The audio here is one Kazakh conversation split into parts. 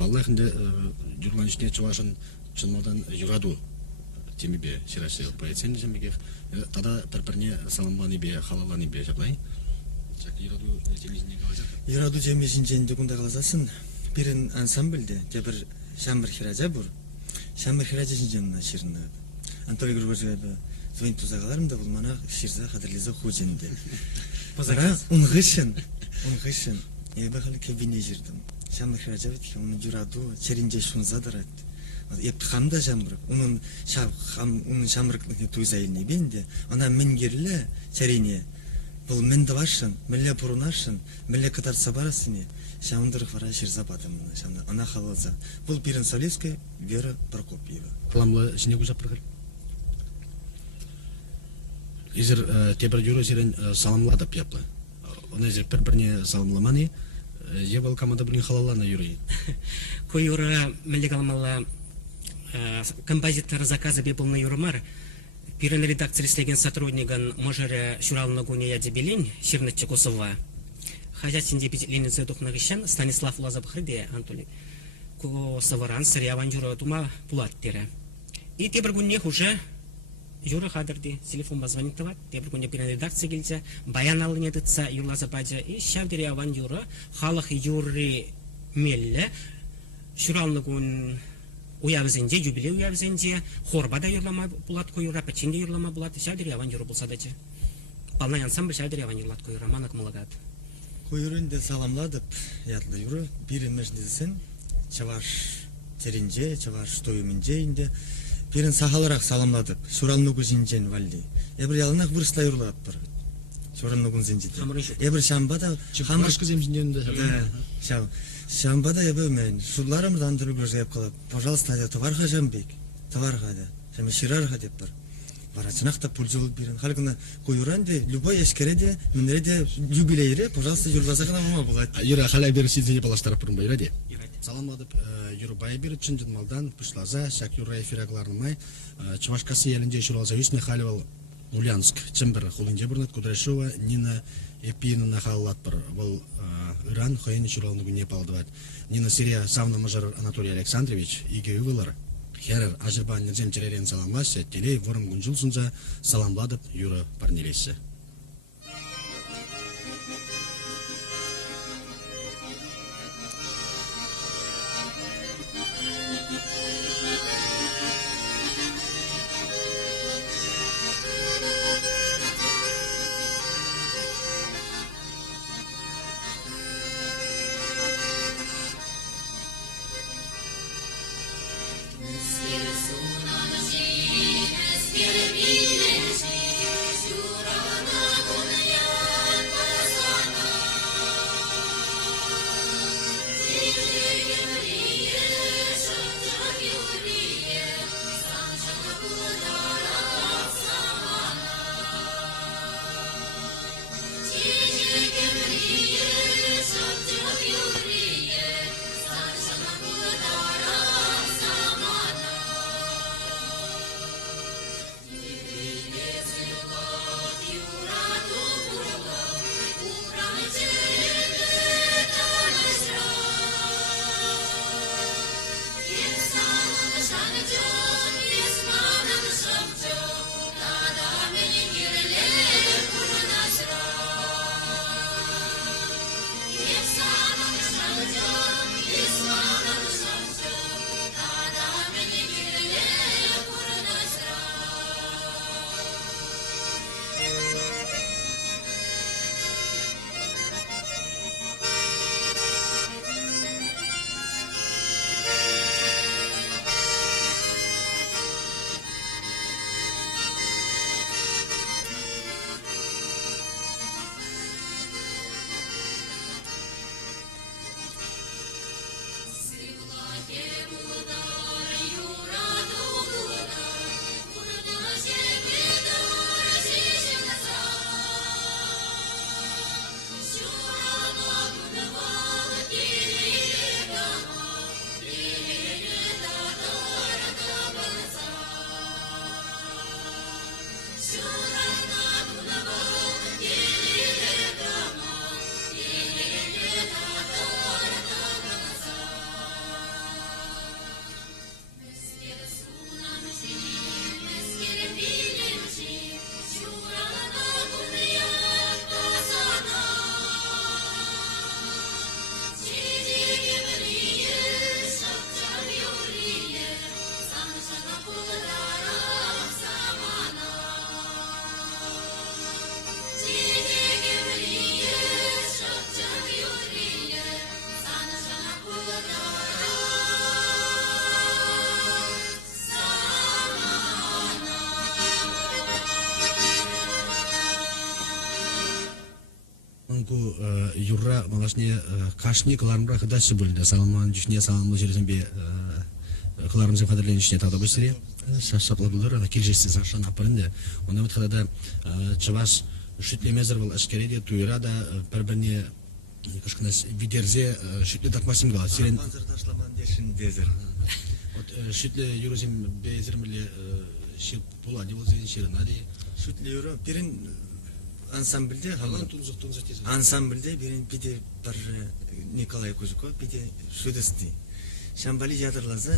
баллахында журланышне чувашын чынмалдан юраду темибе ширасы поэтсен жембеге тада перперне саламланы бе халаланы бе жаблай. Чак юраду темизне калажат. Юраду темизин женде кунда каласасын бирин ансамбльде жабыр шамыр хиража бур. Шамыр хиража жинженна ширны. Анатолий Григорьевич своим тузагаларымда бул мана ширза кадырлиза хуженде. Базара унгышын. Ебахали кабине жирдим. Шамыр хиража бит уну юраду черинже шунзадарат. Ептхамда жамбыр. Унун шамыркны туйзайны бенде. Ана менгерле черине. Бұл менді башын, мілі бұрынашын, мілі катар сабарасыне, шамындырық вара шерза бадымына, шамды ана халалза. Бұл бірін Солевская, Вера Прокопьева. Каламлы жинегу жапырғыр. Изір тебір жүрі зерін саламлады пияплы. Оны зер бір-біріне саламламаны, ебал камада бірін халаланы юры. Кой юры мілі каламалы композитор заказы бебылны юрымар, Пирен редактор слеген сотрудникан можере шурална гуния дебелин, Ширныча Косова. Хозяйствен депетленин задухнагищан Станислав Лазабхриде Антоли. Косоваран сырьяван жура тума пулаттера. И те бургуннех уже Юра Хадерди, телефон позвонит товар, те бургунне пирен редакция гильзя, баян алыне дытса Юрла Западя, и щавдери аван Юра, халах Юры Мелле, шурална гун уявзенде, юбилей уявзенде, хорбада юрлама булат койура, печенде юрлама булат, шавдери аван юру булсадачы. Полный ансамбль шавдери аван юрлат койура, манак мулагат. Койурынде саламладып, ятлы юры, бирин междесен, чаваш теринже, чаваш тоюминже инде, бирин сахалырақ саламладып, шуралнугу жинжен валди. Ебір ялынақ вырысла юрлап бір, шуралнугун зинжеде. Ебір шамбада, Чықмашқы земжінденді. Шамбада ебі мен, шуларымдан түрігір жайып қалап, пожалуйста, товарға жамбек, товарға да, және ширарға деп бір. Варачынақта пул жылып берін. Халқына койуранде, любой ешкереде, мінереде юбилейре, пожалуйста, юрбазағына бұма болады. Юра халай бері сізіне балаштарып бұрын ба, юраде? Саламладып, юрбай бері чындын малдан, пышлаза, шак юра эфирагларнымай, Чувашкасы елінде шуралза үсіне халивал Ульянск, Чембір, Хулынде бұрнат, Кудрашова, Нина Эпинына халалат бір. Бұл Иран, Хойын шуралны күнне палдыват. Нина Сирия, Савна Мажар Анатолий Александрович, иге үвілар. Херер Ажырбан нерзем черерен саламласы, телей ворым күнжыл сұнза саламладып юры парнелесі. ку юра малашне кашни кыларым бра хыдасы булда салман жүшне салман жерсембе кыларым зем кадерленишне тагда быстрее шапла булдыр ана килжеси сашан апырынды онда вот когда чаваш шүтлемезер был аскереде туйра да бір-біріне кышкынас видерзе шүтле такмасым гала сирен Манзар ташламан дешин дезер. вот шүтле юрозим безермле шип була не болса ширен ади Шүтле юро бирин ансамбльде халан тунзук тез ансамбльде бирин биде бар Николай Кузьков биде шүдести. Шамбали жадырлаза,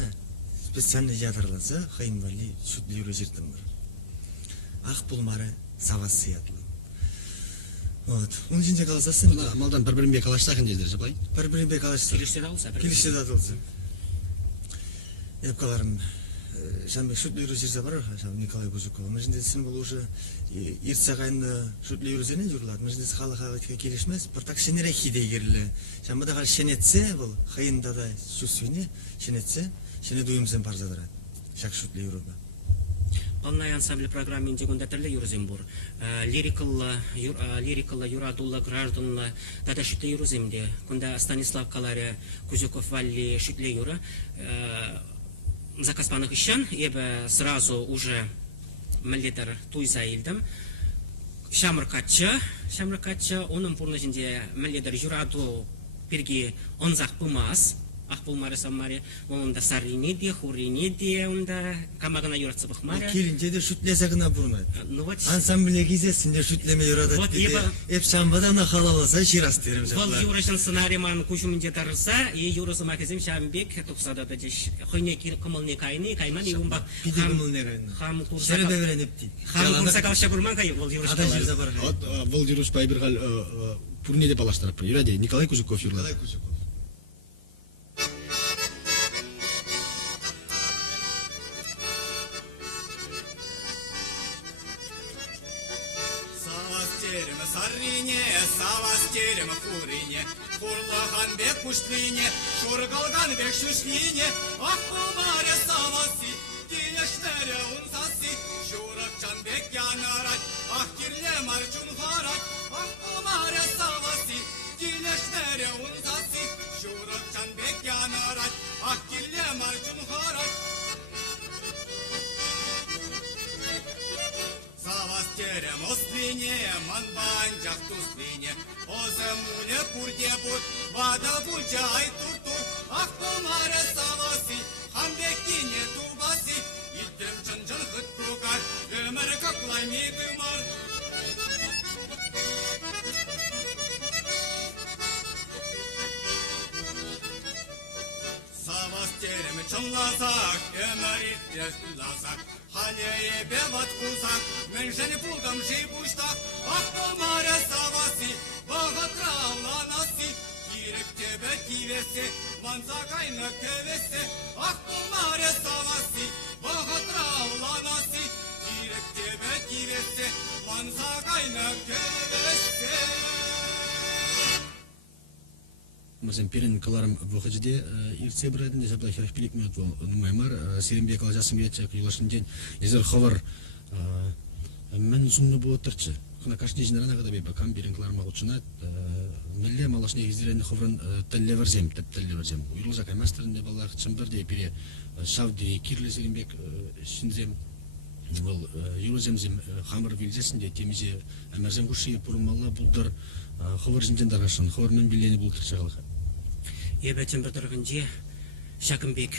специально жадырлаза, хайымбали шүтле юро жирдим бар. Ак пулмары савас сиятлы. Вот. Он жинде каласасын. мына малдан бір-бірін бе калаштагын дездер жапай Бір-бірін бек алашты. Келиште да болса, Келиште да дылсы. Эпкаларым шамбек шүтле юро жирсе бар, шам Николай Кузьков. Мыжинде син бул уже ирсагайны шүтле юро зене журлат. Мыжинде халы-халатка келишмес, бір так шенере хиде керле. Шамбада хал шенетсе бул хайында да чувствине шенетсе, шене дуйымсен парзадырат. Шак шүтле юро. Полный ансамбль программы индигунда терле юрзембур. Лирикалла юрадулла гражданла тада шүтле юрземде. Кунда Станислав Каларя Кузяков Валли шүтле юра. Заказпанных ищан, ебе сразу уже миллитер туйза илдем. Шамркача, onun пурнажинде миллитер юраду перги онзах пумас. Ахпулмары саммари, онда сарриниди, хуриниди, онда камагана юратсыбых мари. Келинже де шүтлесе гына бурнат. Ну вот. Ансамбле кизесинде шүтлеме юрадат. Вот еба. Эп шамбадана халаласа ширас терим Вол жапла. юрашын сценариман кушуминде тарса, и юрасы макезим шамбек туксада да деш. Хойне кымылне кайны, кайман юмба. Биде кымылне кайны. Хам турса. Шеребе веренепти. Хам турса калша бурман кай вол юраш. Ада жирзе бар. вот бұл жүріс байбірғал пурнеде балаштырып юраде Николай Кузяков юрлады Николай Кузьков. Савастерем саррине, савастерем хурине, хурлаган бек кушлине, шургалган бек шушлине, ах бумаре саваси, килешлере унсаси, шуракчан бек янарай, ах кирле марчун харай, ах бумаре саваси, килешлере унсаси, шуракчан бек янарай, ах кирле марчун харай. Савастерем остлине, манбанчах туслине, оземуле курде буд, вада бучай туртур, ах помаре саваси, хамбекине тубаси, иттем чын-чын хыт кругар, өмір каклай мидымар. Савастерем чынласак, өмір иттес куласак, Халее беват кузак, меньшени пулгам жибушта, ах помаре саваси, богатравла наси, кирек тебе кивесе, манзакайна кевесе, ах помаре саваси, богатравла наси, кирек тебе кивесе, манзакайна кевесе. Мазем перен каларым выходе ирце бредінде жабла херах пилик минут бол нумаймар серембе калажасым ечек юлашын день езер ховар мен зумны болотырчы хына кашне жинарана када бе бакам перен каларым агучына милле малашне издирен ховран телле верзем уйрылжак аймастерінде балах чымбырде пере шавди кирле серембек шинзем бол юроземзем хамыр вилзесінде темизе амерзем куши пурмалла булдар ховар жинжен дарашын ховар мен билени бултырчы калха Ебетен бітіргінде Шакымбек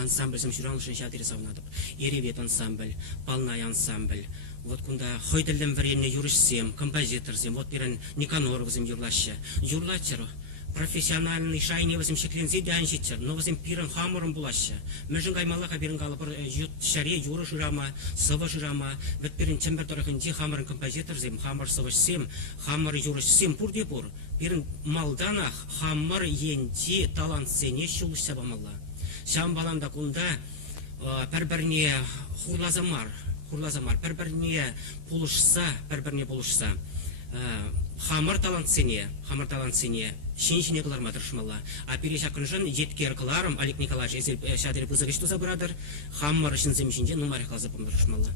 ансамбльсім жүралышын шадыры савнадып. Еребет ансамбль, полный ансамбль. Вот кунда хойдылден времени юрышсем, композиторсем, вот перен Никанор возим юрлаще. Юрлачер, профессиональный шайне возим шеклензе дянщитер, но возим пирен хамуром булаще. Межен гаймалаха берен галапыр ют шаре юры жирама, сыва жирама, вот перен чембер дорогынде хамурын композиторсем, хамур сывышсем, хамур юрышсем пур-де-пур. Бирин малданах хаммар енти талант сене шулышса бамалла. Шам баланда кунда пәрбірне хурлазамар, пәрбірне пулышса, хамар талант сене, шиншине кылар матыршмалла. А перешак күнжан еткер кыларым, Олег Николаевич, шадыры пызыгыш туза бұрадыр, хаммар шинзем шинже нумары қалзы пымдыршмалла.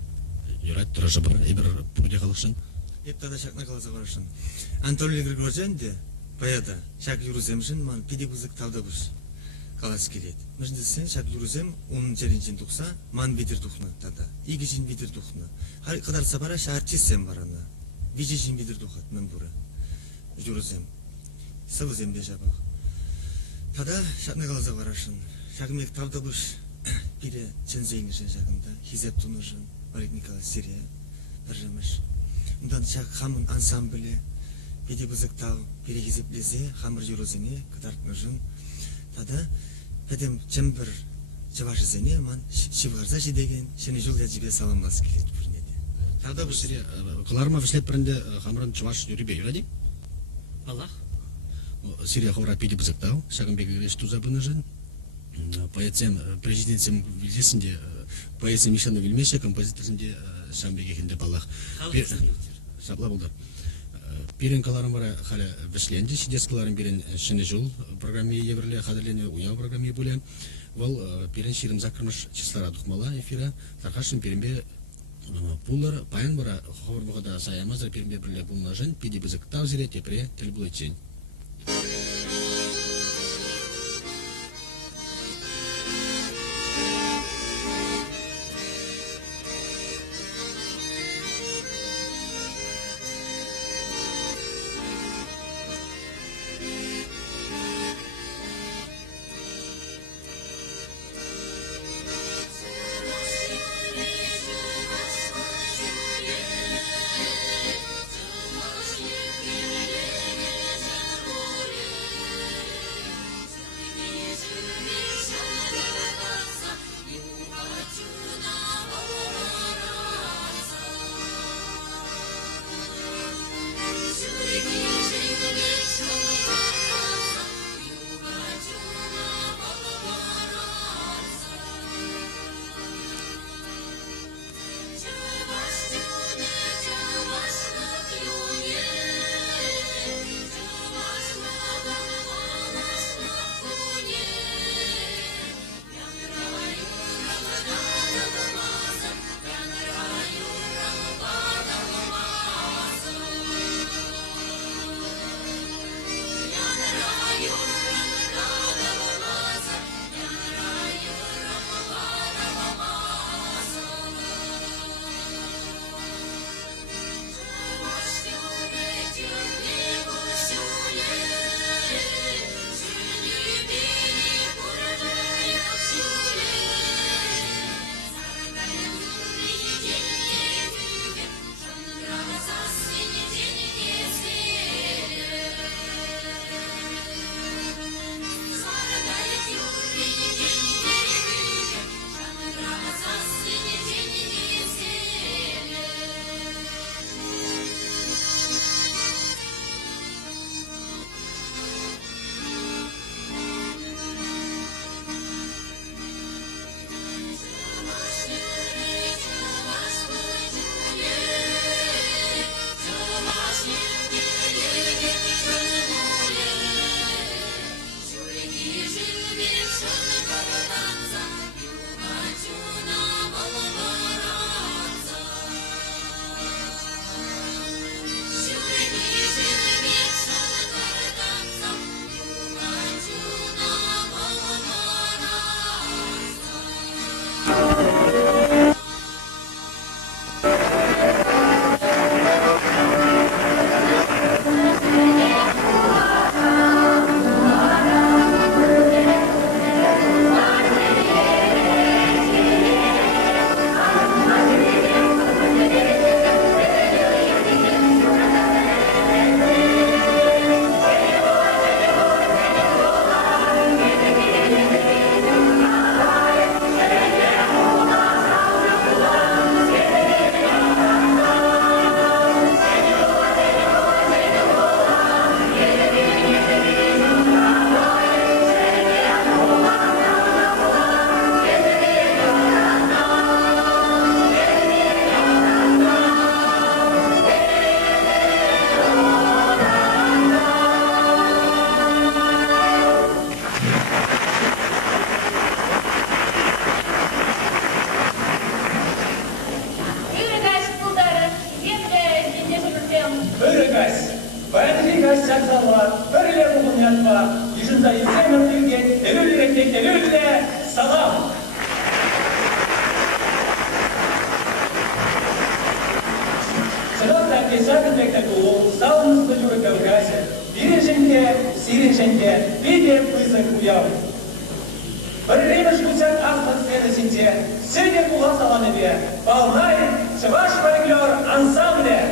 Юрат тұрышы бар, ебір пұрде қалықшын. Ептада шакна каласа барышын. Анатолий Григорьевич баяда шак юруземшин ман педибузык тавдабыш калас келет. Мыждысен шак юрузем он жеринчин тухса ман бедер тухна тада. Игишин бедер тухна. Хар кадар сабара шарчисем барана. Бижишин бедер тухат мен бура. Юрузем. Савызем бежабах. Тада шакна каласа барышын. Шакмек тавдабыш пире чензейнишин шакында хизеп тунышын. Валик Николай Сирия. Біржіміш. Мұндан шақ хамын ансамблі, педе бұзықтау, перегізеплезе, хамыр жүрозене, кытартнышын. Тада, пәдем чембір жывашызене, ман шивғарза жидеген, шені жолда жібе саламлас келет бірнеде. Тада бұл сірі, қыларыма вішлет бірінде хамырын чываш юрибе юради? Аллах. Сирия ховра педе бұзықтау, шағын бегі туза бұнышын. Поэтсем, президентсем вилесінде, поэтсем Мишаны Вильмеше, композиторсінде Шамбеге хинде балах. Сабла болды. Пирен каларым бара халі вішленді, шидес каларым бірін шыны жыл программе еврле, қадырлене уяу программе бөлі. Ол пирен ширым закырмыш числара дұқмала эфира. Тарқашын пиренбе пулар, паян бара ховыр бұғада саямазыр пиренбе бірле бұлна жын, пиде бізік тау зіре тепре тіл бұл етчен. şartlarla böyle bulun yatma. Yüzünde izleme bilgen, evülle, salam. Sınav kesakin bekletulu, sağınızda yürü kavgası. Birinşenke, sirinşenke, bir de kızın uyav. Birreymiş kutsak aslan senesince, sirge kula salan ediyor. Balnay, çavaş folklor ansamble.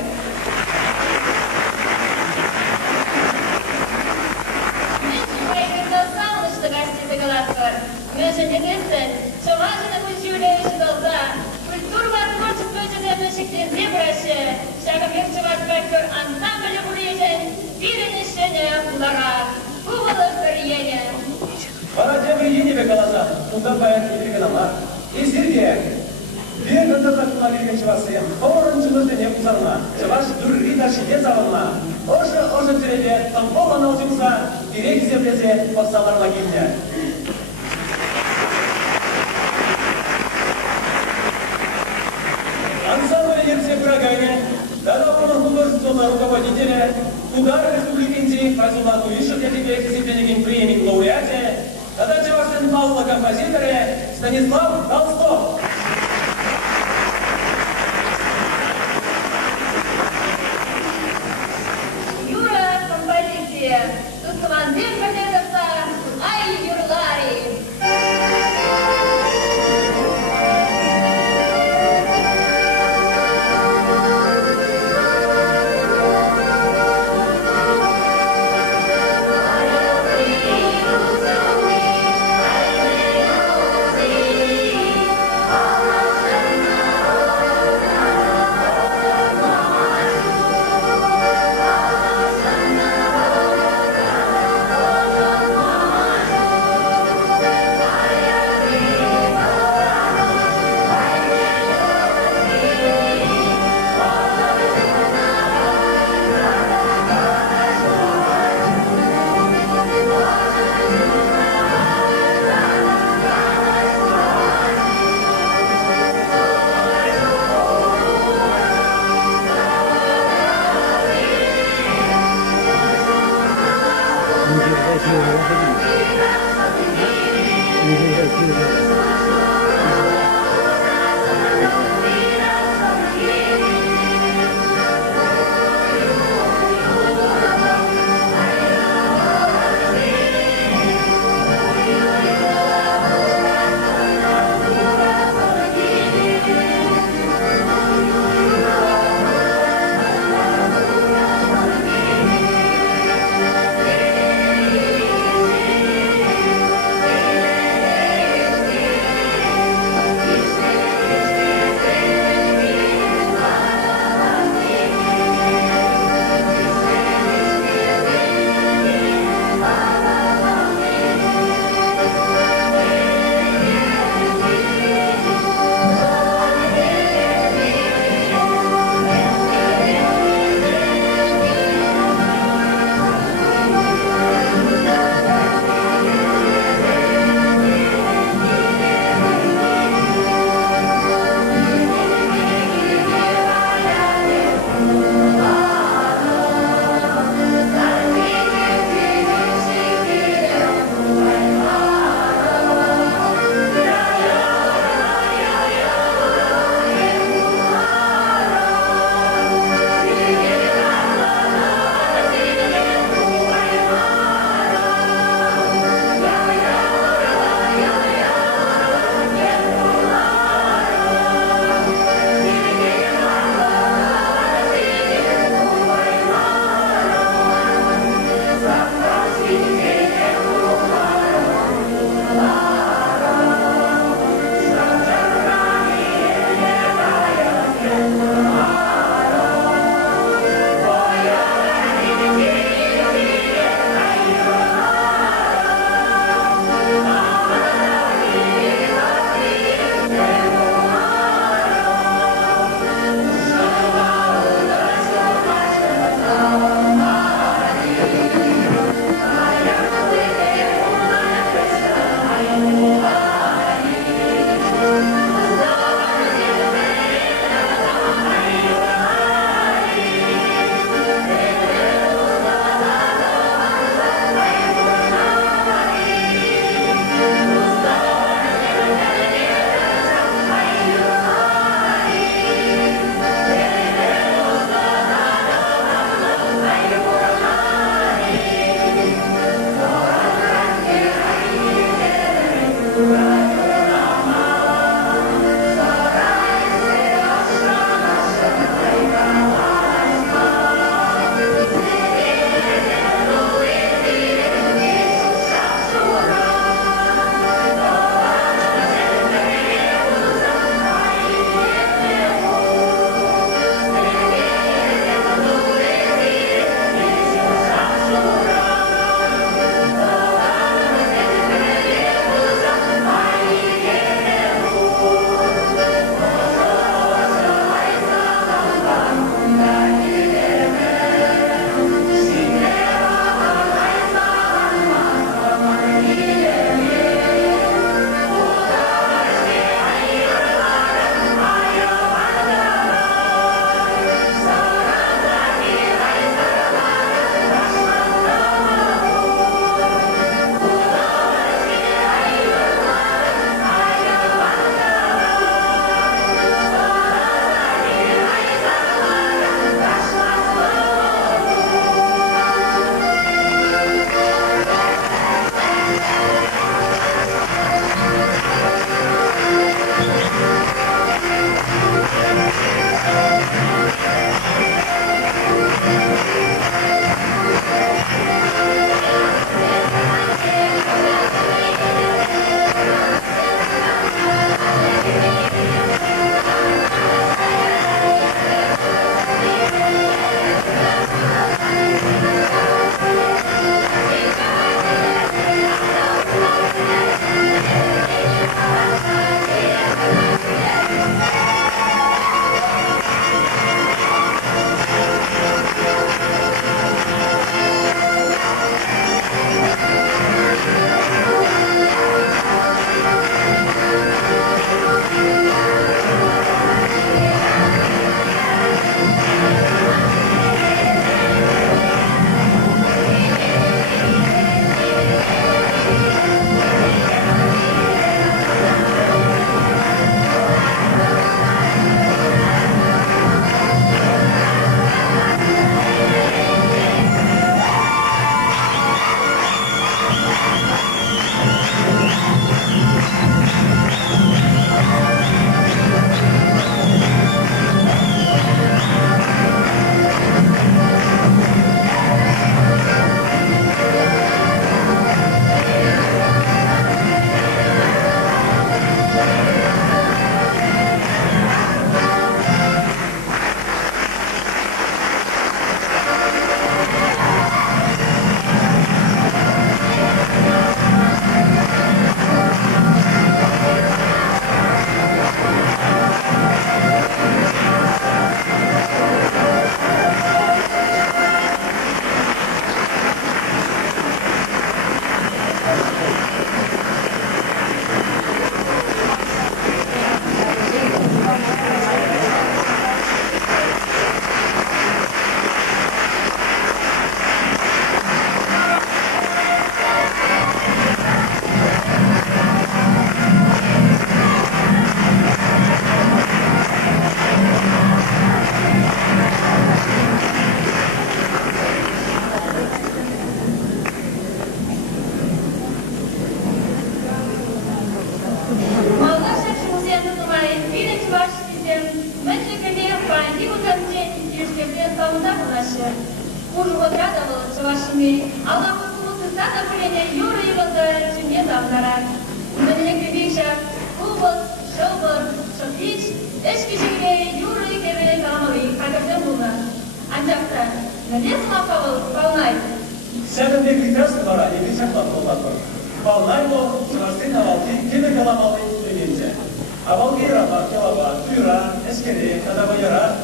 Культура творчества ежедневных не проще. Шагом чуваш проектор ансамбля бурежен, перенесение удара, кувала старьения. Bana cemriye be kalasa, bundan bayan bir kanama. İzirge, bir gönde takıma bir geçivasıyım. Oruncumuzda ne kuzanma, çavaş durri taşı ne zavalma. Oşu türede tam olan alcımıza, direk zemleze basalarla gimler. Ансамбль Ерце Бурагайне, Дадавона художественного руководителя, Удар Республикинти, Фазула Туишев, я тебе экземпленикин премии лауреате, задача вашего малого композитора Станислав Толстов. Юра, композиция, Тускавандин Бардедовца, Ай Юрлари. православна наші. Уже вот рядом с вашими, Аллах Кулуса на колене Юра и Лоза Чемье Завнара. На меня крепиша, Кубот, Шелбот, Шофич, Эшки Жигре, Юра и Кеве Камовый, Хагарден Луна. Анчакта, надеюсь, Махавал, полнай. Сәбін де прекрасно бара, не бечаклап болтатыр. Полнай бол, Чувашстын авалки, Кеме Каламалы, Тюмензе. Авалки Раба, Келаба, Тюра, Эскере, Кадабайара,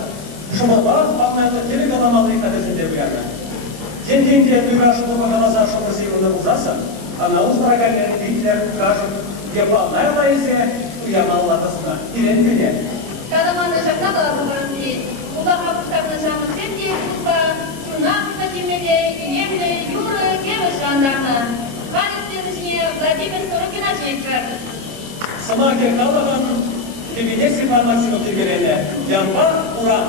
Шумалбар, Пахнайлы, Кеме Каламалы, Кадезінде бұяны. Тен-тенде Тюрашылы бағалаза шоқы сиғырды бұлзаса, анауыз барагалер, Гитлер, Кажын, Епалнайла есе, Уямалы атасына, Ирен-Пене. Кадаманы жақна қалабы барынды, Улаға бұштағына жаңы сенде, Кузба, Чунақ, Владимире, Иремле, Юры, Кевыш жандарына. Владимир Сорокина жекер. Сымаке қалаған, Кемене Степан Максимов тергерене, Янба Уран.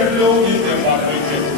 Kerlung is the